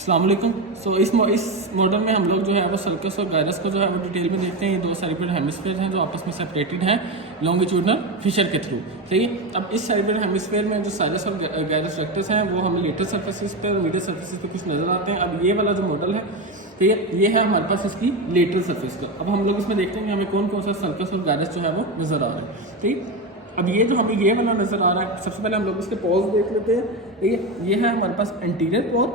अस्सलाम वालेकुम। इस मॉडल में हम लोग जो है वो सर्कस और गायरस को जो है वो डिटेल में देखते हैं। ये दो सेरिब्रल हेमिस्फीयर हैं जो आपस में सेपरेटेड हैं लॉन्गिट्यूडनल फिशर के थ्रू। सही है। अब इस सेरिब्रल हेमिस्फीयर में जो साइरस और गायरस रेक्टस हैं वो हमें लेटरल सर्फेसिस पे और मीडियल सर्फेसिस पे कुछ नज़र आते हैं। अब ये वाला जो मॉडल है ठीक है, ये है हमारे पास इसकी लेटरल सर्फेस का। अब हम लोग इसमें देखते हैं कि हमें कौन कौन सा सर्कस और गायरस जो है वो नज़र आ रहा है। ठीक, अब ये जो हमें ये वाला नज़र आ रहा है, सबसे पहले हम लोग इसके पोल्स देख लेते हैं। ठीक है, ये है हमारे पास एंटीरियर पोल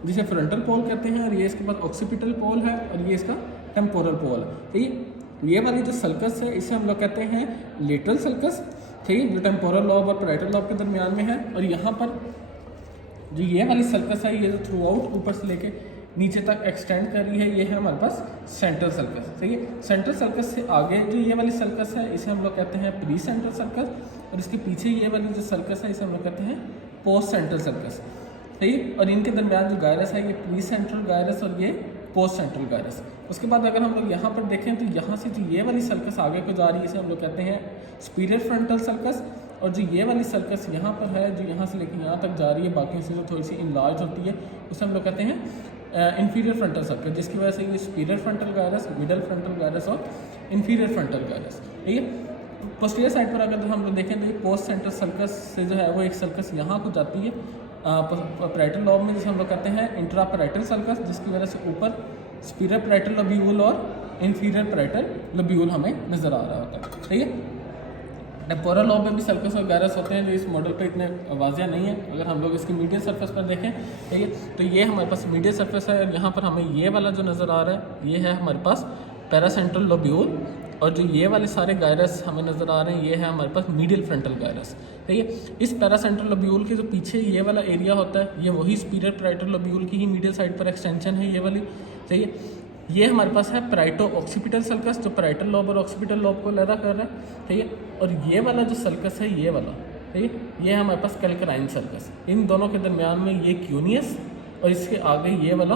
जिसे फ्रंटल पोल कहते हैं, और ये इसके पास ऑक्सीपिटल पोल है और ये इसका टेम्पोरल पोल है। ठीक है, ये वाली जो सर्कस है इसे हम लोग कहते हैं लेटरल सर्कस। ठीक है, जो टेम्पोरल लॉब और पैराइटल लॉब के दरमियान में है। और यहाँ पर जो ये वाली सर्कस है ये जो थ्रू आउट ऊपर से लेके नीचे तक एक्सटेंड कर रही है, ये है हमारे पास सेंट्रल सर्कस। सही है, सेंट्रल सर्कस से आगे जो ये वाली सर्कस है इसे हम लोग कहते हैं प्री सेंट्रल सर्कस, और इसके पीछे ये वाली जो सर्कस है इसे हम लोग कहते हैं पोस्ट सेंट्रल सर्कस। सही है, और इनके दरमियान जो गायरस है ये प्री सेंट्रल गायरस और ये पोस्ट सेंट्रल गायरस। उसके बाद अगर हम लोग यहाँ पर देखें तो यहाँ से जो ये वाली सर्कस आगे को जा रही है इसे हम लोग कहते हैं सुपीरियर फ्रंटल सर्कस, और जो ये वाली सर्कस यहाँ पर है जो यहाँ से लेकर यहाँ तक जा रही है बाकी से जो थोड़ी सी इनलार्ज होती है उसे हम लोग कहते हैं इंफीरियर फ्रंटल सर्कस, जिसकी वजह से ये superior frontal gyrus, middle frontal gyrus और इंफीरियर फ्रंटल गायरस। ठीक है, पोस्टीरियर साइड पर अगर हम लोग देखें तो ये पोस्ट सेंट्रल सर्कस से जो है वो एक सर्कस यहाँ को जाती है पैराइटल लॉब में, जिसे हम लोग कहते हैं इंट्रा पैराइटल सर्कस, जिसकी वजह से ऊपर सुपीरियर पैराइटल लोब्यूल और इंफीरियर पैराइटल लोब्यूल हमें नज़र आ रहा होता है। ठीक है, टेम्पोरल लॉब में भी सर्कस और गायरस होते हैं जो इस मॉडल पे इतने वाजिया नहीं है। अगर हम लोग इसकी मीडियल सरफेस पर देखें ठीक है, तो ये हमारे पास मीडियल सरफेस है और यहाँ पर हमें ये वाला जो नज़र आ रहा है ये है हमारे पास पैरासेंट्रल लोब्यूल, और जो ये वाले सारे गायरस हमें नज़र आ रहे हैं ये है हमारे पास मीडियल फ्रंटल गायरस। ठीक है, इस पैरासेंट्रल लोब्यूल के जो पीछे ये वाला एरिया होता है ये वही सुपीरियर पैराइटल लोब्यूल की ही मीडियल साइड पर एक्सटेंशन है ये वाली। ठीक है, ये हमारे पास है पैराइटो ऑक्सीपिटल सर्कस जो पैराइटल लॉब और ऑक्सीपिटल लॉब को अलग कर रहा है। ठीक है, और ये वाला जो सर्कस है ये वाला ठीक है, ये है हमारे पास कैल्कराइन सर्कस। इन दोनों के दरमियान में ये क्यूनियस और इसके आगे ये वाला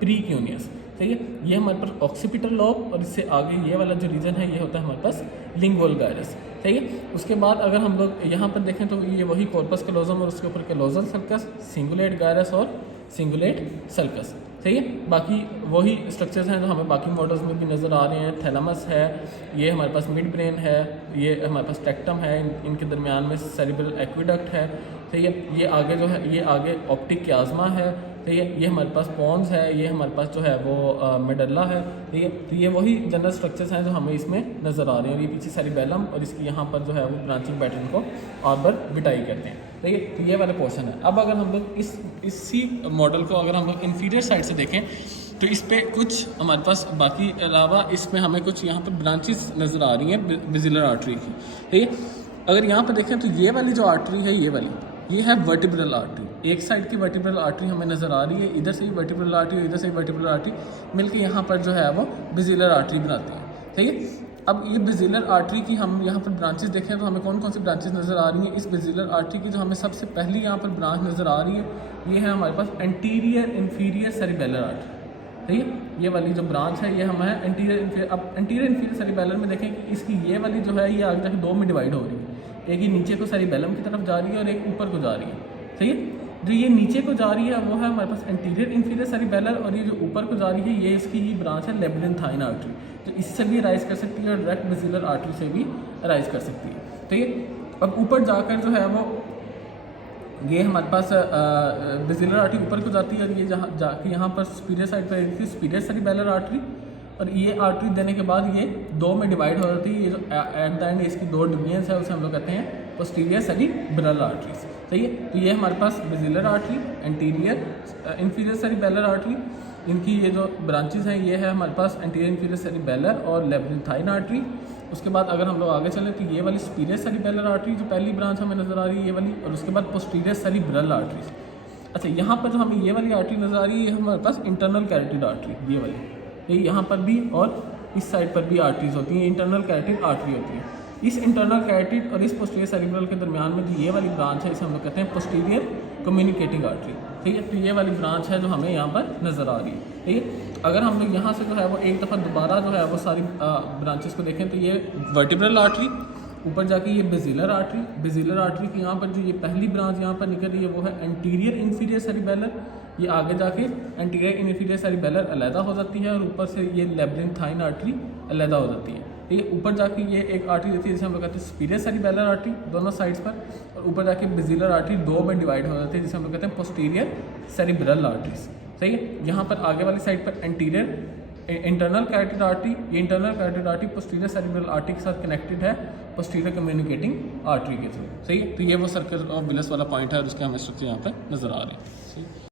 प्री क्यूनियस। ठीक है, ये हमारे पास ऑक्सीपिटल लॉब और इससे आगे ये वाला जो रीजन है ये होता है हमारे पास लिंगुअल गायरस। ठीक है, उसके बाद अगर हम लोग यहाँ पर देखें तो ये वही कॉर्पस कैलोजम और उसके ऊपर कैलोजल सर्कस, सिंगुलेट गायरस और सिंगुलेट सर्कस। ठीक है, बाकी वही स्ट्रक्चर्स हैं जो हमें बाकी मॉडल्स में भी नज़र आ रहे हैं। थैलेमस है, ये हमारे पास मिड ब्रेन है, ये हमारे पास टेक्टम है, इनके दरमियान में सेरिब्रल एक्विडक्ट है। ठीक है, ये आगे जो है ये आगे ऑप्टिक क्याज़मा है। ठीक है, ये हमारे पास पॉन्स है, ये हमारे पास जो है वो मेडल्ला है। ठीक है, तो ये वही जनरल स्ट्रक्चर्स हैं जो हमें इसमें नज़र आ रहे हैं। और ये पीछे सेरिबेलम और इसकी यहाँ पर जो है वो ब्रांचिंग पैटर्न को आर्बर विटाई कहते हैं। ठीक है, तो ये वाला पोर्शन है। अब अगर हम लोग इसी मॉडल को अगर हम लोग इन्फीरियर साइड से देखें तो इस पर कुछ हमारे पास बाकी अलावा इसमें हमें कुछ यहाँ पर ब्रांचेस नज़र आ रही हैं बेसिलर आर्टरी की। ठीक है, अगर यहाँ पर देखें तो ये वाली जो आर्टरी है ये है वर्टिब्रल आर्टरी। एक साइड की वर्टिब्रल आर्टरी हमें नज़र आ रही है, इधर से ही वर्टिब्रल आर्टरी और इधर से ही वर्टिब्रल आर्टरी मिलकर यहाँ पर जो है वो बेसिलर आर्टरी बनाती है। ठीक है, अब ये बेसिलर आर्टरी की हम यहाँ पर ब्रांचेस देखें तो हमें कौन कौन सी ब्रांचेस नज़र आ रही हैं। इस बेसिलर आर्टरी की जो हमें सबसे पहली यहाँ पर ब्रांच नज़र आ रही है ये है हमारे पास एंटीरियर इन्फीरियर सेरिबेलर आर्टरी। ठीक है, ये वाली जो ब्रांच है ये हमें एंटीरियर इन्फीरियर। अब एंटीरियर इन्फीरियर सेरिबेलर में देखें कि इसकी ये वाली जो है ये आगे जाके दो में डिवाइड हो रही है। एक ही नीचे को सेरिबेलम की तरफ जा रही है और एक ऊपर को जा रही है। सही है, जो ये नीचे को जा रही है वो है हमारे पास एंटीरियर इन्फीरियर सेरिबेलर, और ये जो ऊपर को जा रही है ये इसकी ही ब्रांच है लेबिरिन्थाइन आर्टरी, तो इससे भी राइज कर सकती है और डायरेक्ट बेसिलर आर्टरी से भी राइज कर सकती है। ठीक है, अब ऊपर जाकर जो है वो ये हमारे पास बेसिलर आर्टरी ऊपर को जाती है और ये जहाँ जाके यहाँ पर सुपीरियर साइड पर एक सुपीरियर सेरिबेलर आर्टरी, और ये आर्टरी देने के बाद ये दो में डिवाइड हो जाती है। ये जो एट द एंड इसकी दो डिवीजन्स है उसे हम लोग कहते हैं पोस्टीरियर सेरिब्रल आर्टरीज। सही है, तो ये हमारे पास basilar artery, anterior inferior cerebellar artery, इनकी ये जो ब्रांचेस हैं ये है हमारे पास एंटीरियर इन्फीरियर सेरिबेलर और लेबिरिन्थाइन आर्टरी। उसके बाद अगर हम लोग आगे चले तो ये वाली सुपीरियर सेरिबेलर आर्टरी जो पहली ब्रांच हमें नज़र आ रही है ये वाली, और उसके बाद पोस्टीरियर सेरिब्रल आर्टरीज। अच्छा, यहाँ पर जो हमें ये वाली आर्टरी नज़र आ रही है ये हमारे पास इंटरनल कैरोटिड आर्टरी, ये वाली ये यहाँ पर भी और इस साइड पर भी आर्टरीज होती हैं, इंटरनल कैरोटिड आर्टरी होती है। इस इंटरनल कैरोटिड और इस पोस्टीरियर सेरिब्रल के दरमियान में जो ये वाली ब्रांच है इसे हम लोग कहते हैं पोस्टीरियर कम्युनिकेटिंग आर्टरी। ठीक है, तो ये वाली ब्रांच है जो हमें यहाँ पर नज़र आ रही है। ठीक है, अगर हम लोग यहाँ से जो है वो एक दफ़ा दोबारा जो है वो सारी ब्रांचेस को देखें तो ये वर्टिब्रल आर्टरी, ऊपर जाके ये बेजिलर आर्टरी की यहाँ पर जो ये पहली ब्रांच यहाँ पर निकल रही है वो है एंटीरियर इन्फीरियर सेरिबेलर। ये आगे जाके एंटीरियर इन्फीरियर सेरिबेलर अलहदा हो जाती है और ऊपर से ये लेब्रिंथाइन आर्टरी अलहदा हो जाती है। ये ऊपर जाके ये एक आर्टरी रहती है जिसे हम लोग कहते हैं सुपीरियर सेरिबेलर आर्टरी दोनों साइड्स पर, और ऊपर जाके बेजिलर आर्टरी दो में डिवाइड हो जाती है जिसे हम लोग कहते हैं पोस्टीरियर सेरिब्रल आर्टरीज। सही है। यहाँ पर आगे वाली साइड पर इंटरनल कैरोटिड आर्टरी, ये internal carotid artery posterior cerebral artery के साथ कनेक्टेड है पोस्टीरियर कम्युनिकेटिंग आर्टरी के थ्रू। सही है। तो ये वो सर्कल ऑफ विलस वाला पॉइंट है और उसके हमें स्ट्रक्चर यहाँ पर नजर आ रहे हैं।